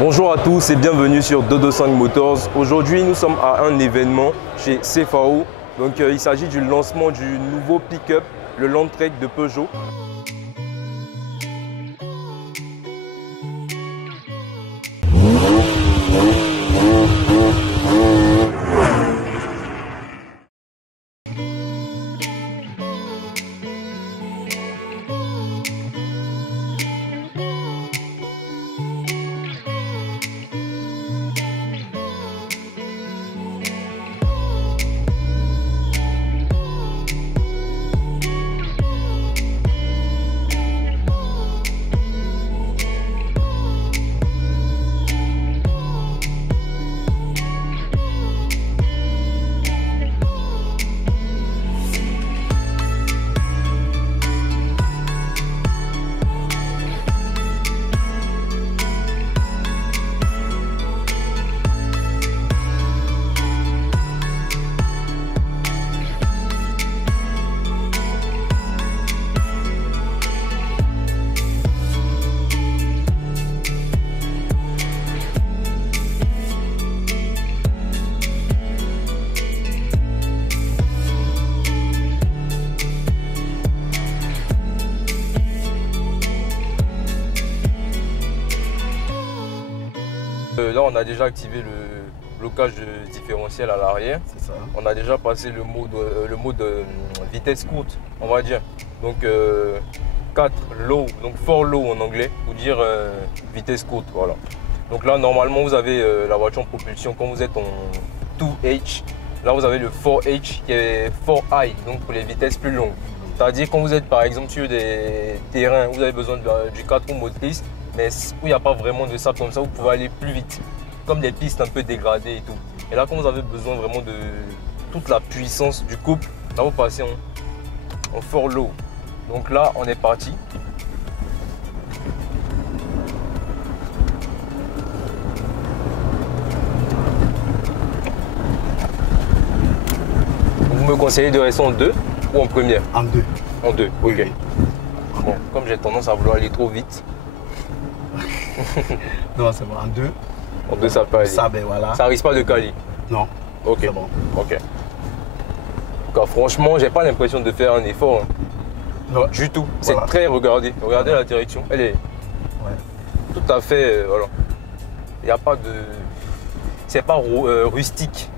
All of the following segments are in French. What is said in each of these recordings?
Bonjour à tous et bienvenue sur 225 Motors. Aujourd'hui, nous sommes à un événement chez CFAO. Donc, il s'agit du lancement du nouveau pick-up, le Landtrek de Peugeot. Là, on a déjà activé le blocage différentiel à l'arrière. C'est ça. On a déjà passé le mode vitesse courte, on va dire. Donc 4 low, donc 4 low en anglais, pour dire vitesse courte. Voilà. Donc là, normalement, vous avez la voiture en propulsion quand vous êtes en 2H. Là, vous avez le 4H qui est 4 high, donc pour les vitesses plus longues. C'est-à-dire quand vous êtes par exemple sur des terrains où vous avez besoin du 4 roues motrices, mais où il n'y a pas vraiment de sable comme ça, vous pouvez aller plus vite, comme des pistes un peu dégradées et tout. Et là, quand vous avez besoin vraiment de toute la puissance du couple, là vous passez en 4 low. Donc là, on est parti. Vous me conseillez de rester en 2 ou en première? En 2. En 2, Oui, ok. oui. Bon, comme j'ai tendance à vouloir aller trop vite. Non, c'est bon. En 2. En 2, ça peut aller. Ça, ben voilà. Ça risque pas de caler. Non. Ok. C'est bon. Ok. Car franchement, j'ai pas l'impression de faire un effort. Non. Du tout. C'est Voilà. très regardez. Regardez la direction. Elle est Ouais. tout à fait. Voilà. Il n'y a pas de. C'est pas rustique.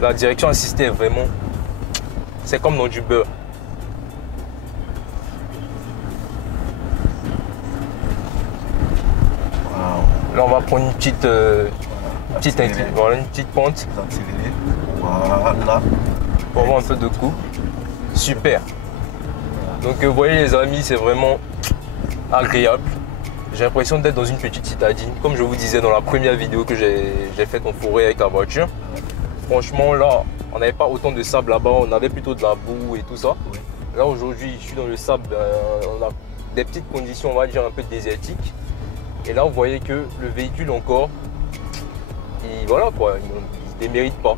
La direction assistée est vraiment. C'est comme dans du beurre. Wow. Là, on va prendre une petite Accélérer. voilà, une petite pente Vous accélérez. Voilà. pour avoir un peu de coup. Super. Donc, vous voyez, les amis, c'est vraiment agréable. J'ai l'impression d'être dans une petite citadine, comme je vous disais dans la première vidéo que j'ai faite en forêt avec la voiture. Franchement, là, on n'avait pas autant de sable là-bas, on avait plutôt de la boue et tout ça. Oui. Là, aujourd'hui, je suis dans le sable, on a des petites conditions, on va dire, un peu désertiques. Et là, vous voyez que le véhicule encore, voilà quoi, il ne démérite pas.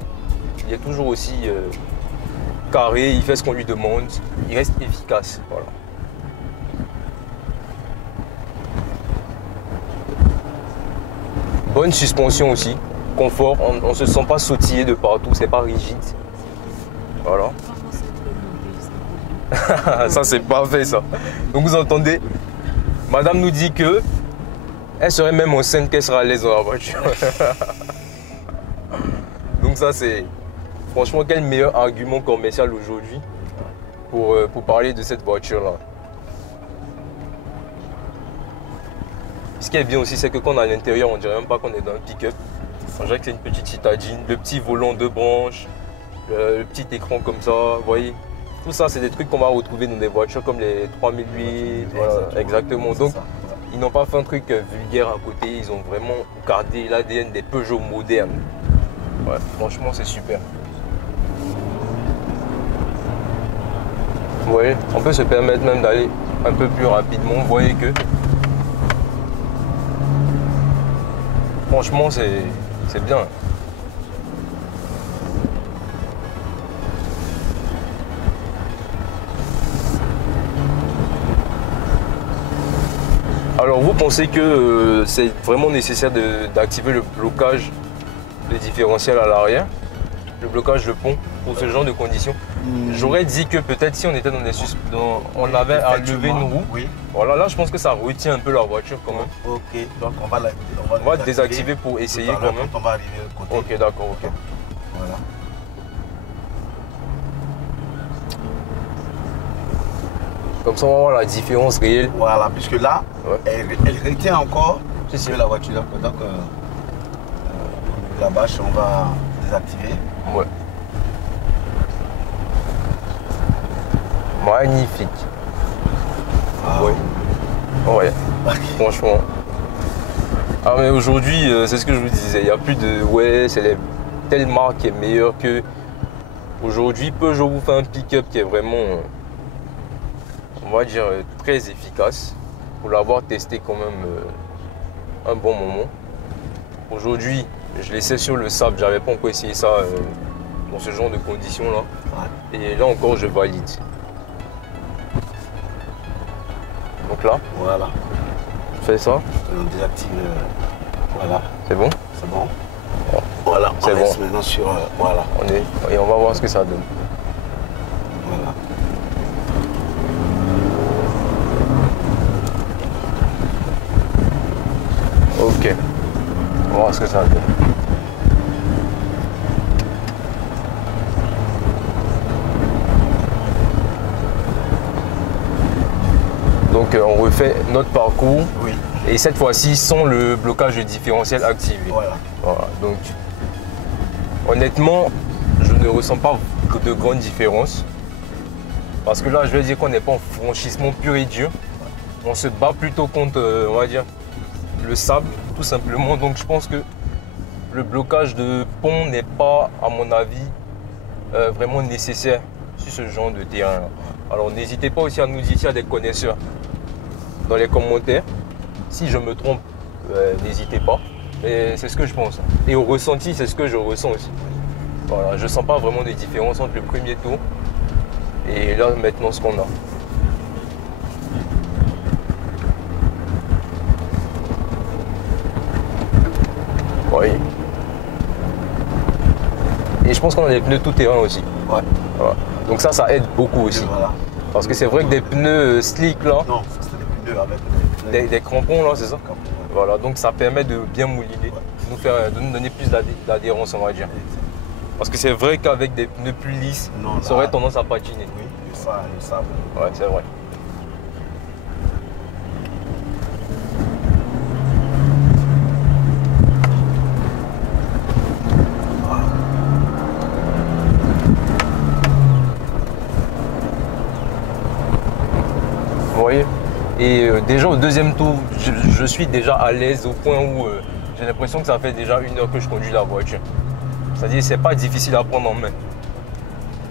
Il est toujours aussi carré, il fait ce qu'on lui demande, il reste efficace. Voilà. Bonne suspension aussi, confort, on ne se sent pas sautillé de partout, c'est pas rigide. Voilà. Ça c'est parfait ça. Donc vous entendez, madame nous dit que elle serait même enceinte qu'elle sera à l'aise dans la voiture. Donc ça c'est, franchement, quel meilleur argument commercial aujourd'hui pour parler de cette voiture là. Ce qui est bien aussi, c'est que quand on est à l'intérieur, on dirait même pas qu'on est dans un pick-up. On dirait que c'est une petite citadine, le petit volant de branche, le petit écran comme ça, vous voyez. Tout ça, c'est des trucs qu'on va retrouver dans des voitures comme les 3008, voilà, exactement. Donc, ils n'ont pas fait un truc vulgaire à côté, ils ont vraiment gardé l'ADN des Peugeot modernes. Ouais, franchement, c'est super. Vous voyez, on peut se permettre même d'aller un peu plus rapidement. Vous voyez que franchement, c'est bien. Alors vous pensez que c'est vraiment nécessaire d'activer le blocage de différentiel à l'arrière, le blocage de pont pour ce genre de conditions? J'aurais dit que peut-être si on était on avait à lever une roue, oui. voilà, là je pense que ça retient un peu la voiture quand même. Ok, donc on va désactiver pour essayer quand même. On va arriver de l'autre côté. Ok, d'accord, ok. Voilà. Comme ça on va voir la différence réelle. Voilà, puisque là, Ouais. elle retient encore Si. la voiture. Donc, la bâche, on va désactiver. Ouais. Magnifique. Ah, Ouais. Ouais. Franchement. Ah mais aujourd'hui, c'est ce que je vous disais, il n'y a plus de ouais, c'est telle marque qui est meilleure que. Aujourd'hui, Peugeot vous fait un pick-up qui est vraiment, on va dire, très efficace. Pour l'avoir testé quand même un bon moment. Aujourd'hui, je l'essaie sur le sable, j'avais pas encore essayé ça dans ce genre de conditions là. Ouais. Et là encore, je valide. Donc là, Voilà. je fais ça, On désactive. Voilà, c'est bon? c'est bon. Voilà, C'est on laisse bon. maintenant sur. Voilà. Et on va voir ce que ça donne. Voilà. Ok. On va voir ce que ça donne. Donc on refait notre parcours Oui. et cette fois-ci sans le blocage de différentiel activé. Voilà. Voilà, donc honnêtement, je ne ressens pas de grande différence. Parce que là, je vais dire qu'on n'est pas en franchissement pur et dur. On se bat plutôt contre, on va dire, le sable, tout simplement. Donc je pense que le blocage de pont n'est pas, à mon avis, vraiment nécessaire sur ce genre de terrain. Alors n'hésitez pas aussi à nous dire s'il y a des connaisseurs dans les commentaires. Si je me trompe, n'hésitez pas. Mais c'est ce que je pense. Et au ressenti, c'est ce que je ressens aussi. Voilà, je ne sens pas vraiment de différence entre le premier tour et là maintenant ce qu'on a. Oui. Et je pense qu'on a des pneus tout terrain aussi. Ouais. Voilà. Donc ça aide beaucoup aussi. Voilà. Parce que c'est vrai que des pneus slick là, Non, c'était des pneus avec des crampons là, c'est ça? Crampons, ouais. Voilà, donc ça permet de bien mouliner, de nous donner plus d'adhérence, on va dire. Parce que c'est vrai qu'avec des pneus plus lisses, Non, ça là, aurait tendance à patiner. Oui, le sable. Ouais, c'est vrai. Vous voyez? Et déjà au deuxième tour, je suis déjà à l'aise au point où j'ai l'impression que ça fait déjà 1 heure que je conduis la voiture. C'est-à-dire c'est pas difficile à prendre en main.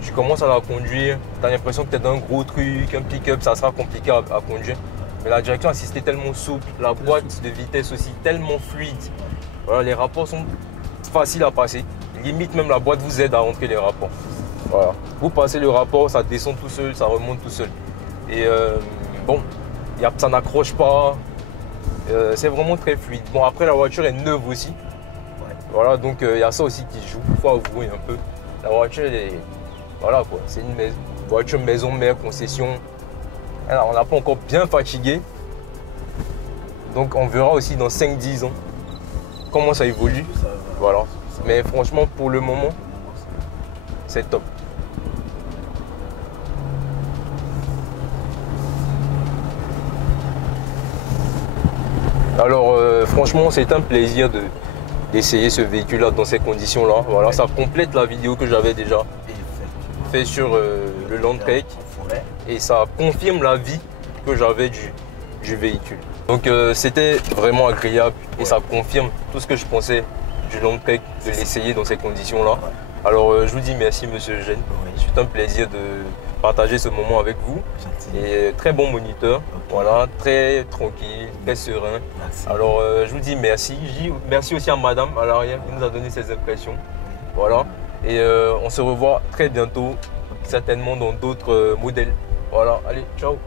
Tu commences à la conduire, tu as l'impression que tu es dans un gros truc, un pick-up, ça sera compliqué à conduire. Mais la direction assistée est tellement souple, la boîte de vitesse aussi tellement fluide. Voilà, les rapports sont faciles à passer. Limite même la boîte vous aide à rentrer les rapports. Voilà. Vous passez le rapport, ça descend tout seul, ça remonte tout seul. Et bon, ça n'accroche pas. C'est vraiment très fluide. Bon, après la voiture est neuve aussi. Ouais. Voilà, donc il y a ça aussi qui joue. Il faut avouer un peu. La voiture, elle est. Voilà quoi, c'est une voiture maison mère concession. Alors, on n'a pas encore bien fatigué. Donc on verra aussi dans 5-10 ans comment ça évolue. Voilà. Mais franchement, pour le moment, c'est top. Alors franchement, c'est un plaisir d'essayer ce véhicule-là dans ces conditions-là. Voilà, ça complète la vidéo que j'avais déjà fait sur le Landtrek et ça confirme la vie que j'avais du véhicule. Donc c'était vraiment agréable et ça confirme tout ce que je pensais du Landtrek, de l'essayer dans ces conditions-là. Alors je vous dis merci Monsieur Eugène, c'est un plaisir de partager ce moment avec vous. Et très bon moniteur, voilà, très tranquille, très serein. Merci. Alors je vous dis merci. Je dis merci aussi à Madame à l'arrière qui nous a donné ses impressions. Voilà. Et on se revoit très bientôt, certainement dans d'autres modèles. Voilà, allez, ciao.